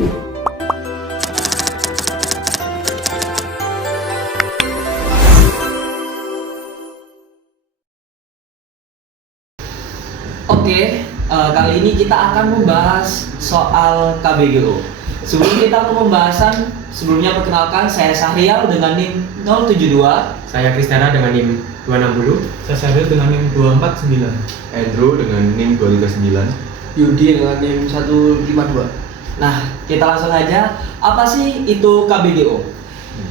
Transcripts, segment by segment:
Oke, kali ini kita akan membahas soal KBGO. Sebelum kita ke pembahasan, sebelumnya perkenalkan saya Sahrial dengan NIM 072. Saya Kristana dengan NIM 260. Saya Syaril dengan NIM 249. Andrew dengan NIM 239. Yudi dengan NIM 152. Nah, kita langsung aja. Apa sih itu KBGO?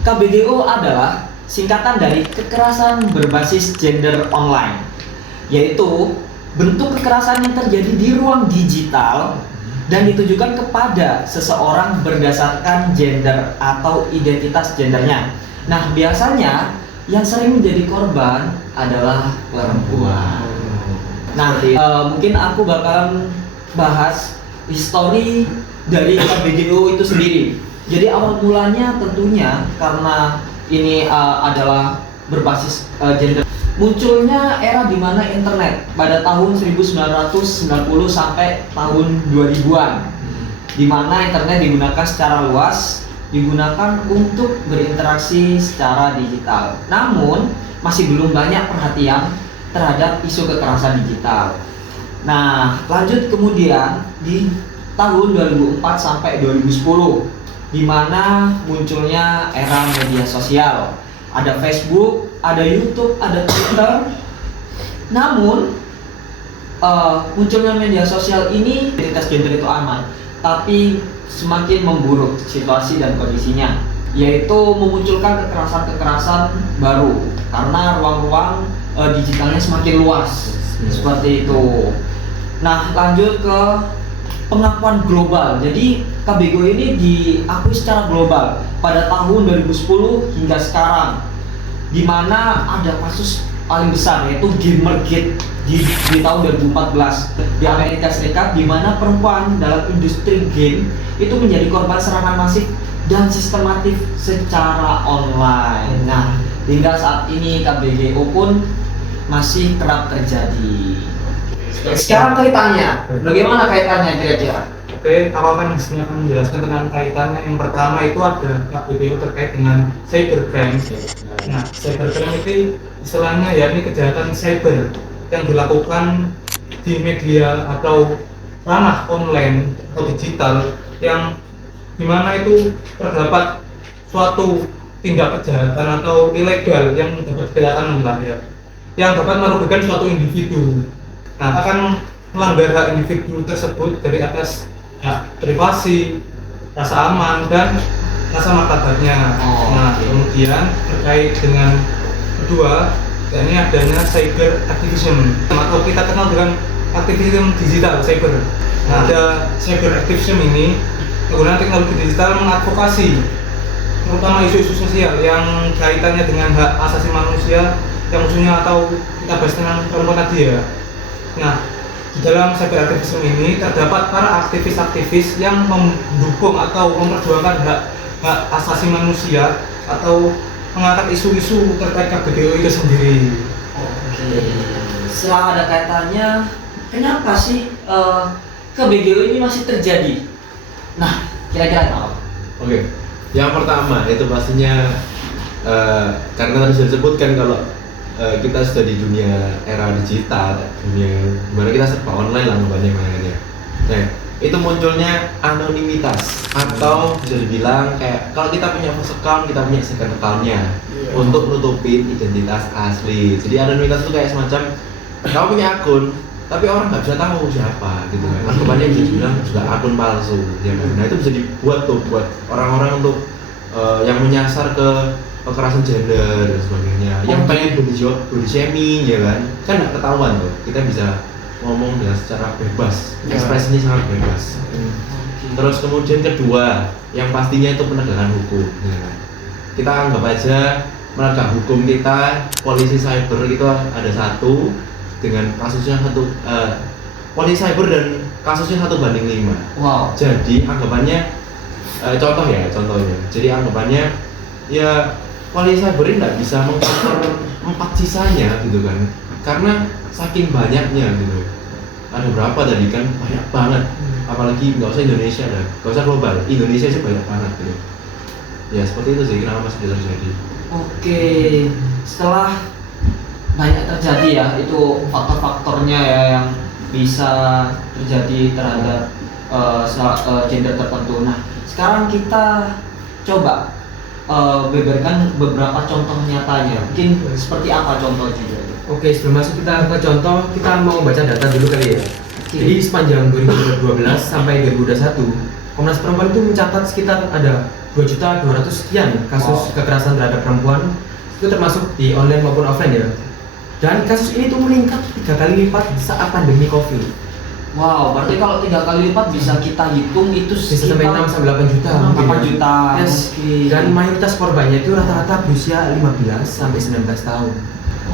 KBGO adalah singkatan dari kekerasan berbasis gender online, yaitu bentuk kekerasan yang terjadi di ruang digital dan ditujukan kepada seseorang berdasarkan gender atau identitas gendernya. Nah, biasanya yang sering menjadi korban adalah perempuan. Nah, mungkin aku bakalan bahas histori dari KBGO itu sendiri. Jadi awal mulanya tentunya karena ini adalah berbasis gender. Munculnya era di mana internet pada tahun 1990 sampai tahun 2000-an, di mana internet digunakan secara luas, digunakan untuk berinteraksi secara digital. Namun masih belum banyak perhatian terhadap isu kekerasan digital. Nah, lanjut kemudian di tahun 2004 sampai 2010, di mana munculnya era media sosial. Ada Facebook, ada YouTube, ada Twitter. Namun munculnya media sosial ini identitas gender itu aman, tapi semakin memburuk situasi dan kondisinya, yaitu memunculkan kekerasan-kekerasan baru karena ruang-ruang digitalnya semakin luas. Seperti itu. Nah, lanjut ke pengakuan global. Jadi KBGO ini diakui secara global pada tahun 2010 hingga sekarang, di mana ada kasus paling besar yaitu Gamergate di tahun 2014 di Amerika Serikat, di mana perempuan dalam industri game itu menjadi korban serangan masif dan sistematif secara online. Nah, hingga saat ini KBGO pun masih kerap terjadi. Sekarang kaitannya, bagaimana kaitannya kira-kira? Oke, aku akan menjelaskan tentang kaitannya. Yang pertama itu ada KBGO terkait dengan cybercrime. Nah, cybercrime itu istilahnya ya ini kejahatan cyber yang dilakukan di media atau ranah online atau digital, yang dimana itu terdapat suatu tindak kejahatan atau ilegal yang dapat kejahatan lah ya, yang dapat merugikan suatu individu. Nah, akan melanggar hak individu tersebut dari atas hak privasi, rasa aman, dan rasa martabatnya. Nah, kemudian terkait dengan kedua, ini adanya cyber activism atau kita kenal dengan aktivisme digital cyber. Nah, ada cyber activism ini menggunakan teknologi digital mengadvokasi terutama isu-isu sosial yang kaitannya dengan hak asasi manusia, yang khususnya atau kita bahas tentang perempuan tadi ya. Nah, di dalam cyber activism ini terdapat para aktivis-aktivis yang mendukung atau memperjuangkan hak asasi manusia atau mengangkat isu-isu terkait KBGO itu sendiri. Oke. Setelah ada kaitannya, kenapa sih KBGO ini masih terjadi? Nah, kira-kira apa? Oke. Yang pertama itu pastinya karena tadi sudah disebutkan kalau kita sudah di dunia era digital, dunia dimana kita serba online lah banyak ya. Nah, itu munculnya anonimitas atau bisa dibilang kayak kalau kita punya first account, kita punya second accountnya untuk nutupin identitas asli. Jadi anonimitas itu kayak semacam kamu punya akun, tapi orang nggak bisa tahu siapa gitu kan. Anggapannya bisa dibilang juga akun palsu. Ya kan? Nah, itu bisa dibuat tuh buat orang-orang untuk yang menyasar ke kekerasan gender dan sebagainya, yang pengen body shaming ya kan nggak ketahuan tuh, kita bisa ngomong dengan secara bebas, ekspresinya sangat bebas. Terus kemudian kedua, yang pastinya itu penegakan hukum ya kan? Kita anggap aja penegak hukum kita, polisi cyber itu ada satu dengan kasusnya satu, polisi cyber dan kasusnya 1:5. Wow. Jadi anggapannya contohnya, jadi anggapannya ya polisi cyber ini nggak bisa mengcover 4 sisanya gitu kan, karena saking banyaknya gitu. ada berapa tadi kan banyak banget, apalagi nggak usah Indonesia dah, nggak usah global, Indonesia sih banyak banget gitu. Ya seperti itu sih kenapa masih bisa terjadi. Oke, setelah banyak terjadi ya itu faktor-faktornya ya yang bisa terjadi terhadap gender tertentu. Nah, sekarang kita coba beberkan beberapa contoh nyatanya. Mungkin seperti apa contohnya? Oke, sebelum masuk kita ke contoh, kita mau baca data dulu kali ya. Jadi sepanjang 2012 sampai 2021, Komnas Perempuan itu mencatat sekitar ada 2.200.000 sekian kasus kekerasan terhadap perempuan, itu termasuk di online maupun offline ya. Dan kasus ini tuh meningkat 3 kali lipat saat pandemi COVID. Wow, berarti kalau 3 kali lipat bisa kita hitung itu Bisa sampai 6 sampai 8 juta. 6 mungkin ya. juta. Yes. Oke. Dan mayoritas korbannya itu rata-rata berusia 15 sampai 19 tahun.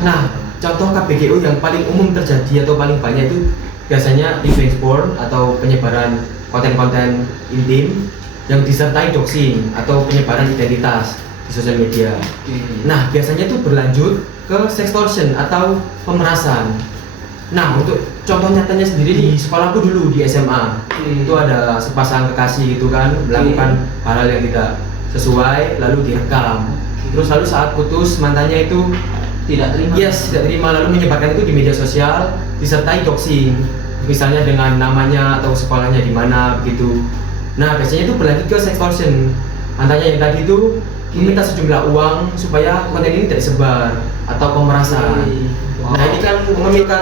Nah, contoh KBGO yang paling umum terjadi atau paling banyak itu biasanya revenge porn atau penyebaran konten-konten intim yang disertai doxing atau penyebaran identitas di sosial media. Nah, biasanya itu berlanjut ke sextortion atau pemerasan. Nah, untuk contoh nyatanya sendiri di sekolahku dulu di SMA, itu ada sepasang kekasih gitu kan melakukan hal-hal yang tidak sesuai lalu direkam. Terus lalu saat putus mantannya itu Tidak terima. tidak terima lalu menyebarkan itu di media sosial disertai doxing. Misalnya dengan namanya atau sekolahnya di mana begitu. Nah, biasanya itu berlanjut ke sextortion. Mantannya yang tadi itu meminta sejumlah uang supaya konten ini tidak disebar atau pemerasan. Wow. Nah, ini kan memimpin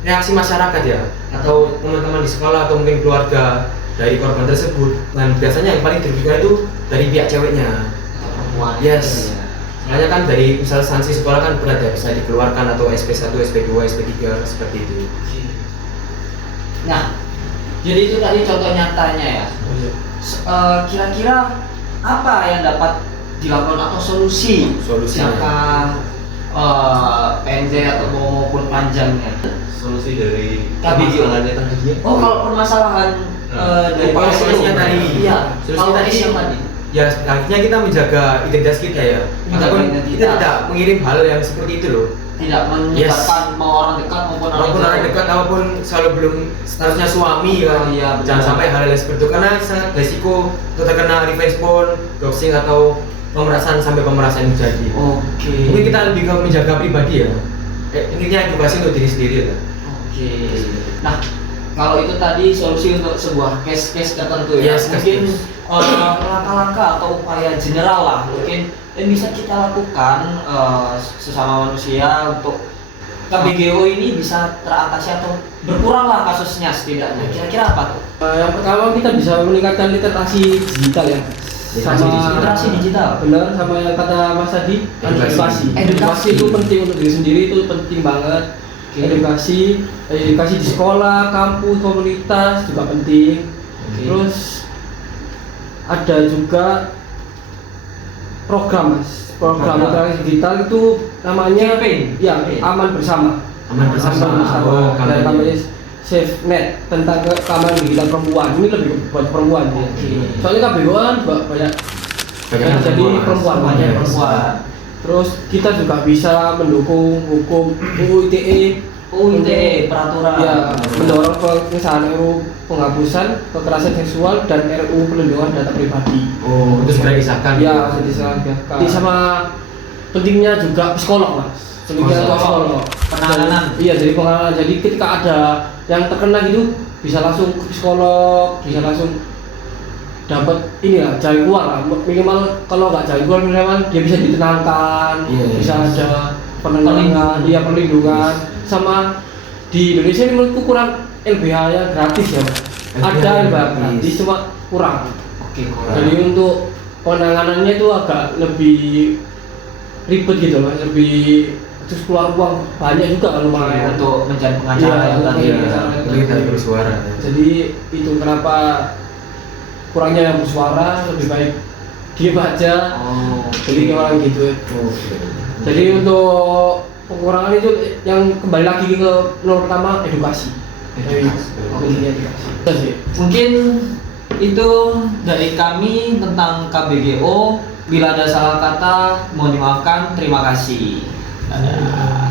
reaksi masyarakat ya, atau teman-teman di sekolah atau mungkin keluarga dari korban tersebut. Dan biasanya yang paling dirugikan itu dari pihak ceweknya. Perempuan. Yes. Soalnya kan dari misal sanksi sekolah kan berat ya, bisa dikeluarkan atau SP1, SP2, SP3 seperti itu. Nah, jadi itu tadi contoh nyatanya ya. Kira-kira apa yang dapat dilakukan atau solusi jangka pendek atau maupun panjangnya? Solusi dari KBGO. permasalahannya tadi. Oh, kalau permasalahan dari solusinya tadi. Iya, Solusi kalau tadi yang tadi. Ya, akhirnya kita menjaga identitas kita ya. Menjaga Ataupun identitas. kita tidak mengirim hal yang seperti itu loh. Tidak menyebarkan mau orang dekat maupun Walaupun orang dekat ataupun selalu belum seharusnya suami kan. Oh, iya, Jangan benar. sampai hal-hal seperti itu karena sangat resiko untuk terkena revenge porn, doxing atau pemerasan sampai pemerasan yang terjadi. Oke. Mungkin kita lebih ke menjaga pribadi ya. Intinya edukasi untuk diri sendiri ya. Oke. Nah, kalau itu tadi solusi untuk sebuah case-case tertentu ya. Yes, Mungkin case-case. langkah-langkah atau upaya general lah mungkin yang bisa kita lakukan sesama manusia untuk KBGO ini bisa teratasi atau berkuranglah kasusnya setidaknya. Kira-kira apa tuh? Yang pertama kita bisa meningkatkan literasi digital ya. Literasi digital. Benar, sama yang kata Mas tadi, Edukasi. edukasi itu penting untuk diri sendiri, itu penting banget. Oke. Edukasi di sekolah, kampus, komunitas juga penting. Oke. Terus ada juga program Program. literasi digital itu namanya Campaign. ya aman bersama. Aman bersama. Oh, Dan kampanye. namanya SafeNet tentang keamanan digital perempuan. Ini lebih buat perempuan ya. Oke. Soalnya KBGO kan banyak Banyak jadi perempuan. Banyak Yes. perempuan. Terus kita juga bisa mendukung hukum UU ITE, peraturan. ya, mendorong pengesahan RUU penghapusan kekerasan seksual dan RUU perlindungan data pribadi. Oh, itu segera disahkan. Ya, disahkan. Sama pentingnya juga psikolog, Mas. Pentingnya Psikolog. psikolog. Penanganan. Iya, jadi penanganan. Jadi ketika ada yang terkena gitu bisa langsung ke psikolog, bisa langsung dapat ini ya jalan keluar lah. Minimal kalau nggak jalan keluar minimal dia bisa ditenangkan, Iya, bisa iya. ada penenangan, dia perlindungan. Sama di Indonesia ini menurutku kurang LBH yang gratis ya, Mas. LBH Ada yang LBH gratis. gratis cuma kurang. Oke, kurang. Jadi untuk penanganannya itu agak lebih ribet gitu Mas, lebih terus keluar uang banyak juga kan lumayan. Untuk mencari pengacara Iya, yang tadi. iya. Itu kita bersuara. Jadi itu kenapa kurangnya yang bersuara, lebih baik diem aja. Oh. Jadi orang gitu. Jadi untuk pengurangan itu yang kembali lagi ke nomor pertama edukasi. Edukasi. Itu sih. Mungkin itu dari kami tentang KBGO. Bila ada salah kata, mohon dimaafkan. Terima kasih. Dadah.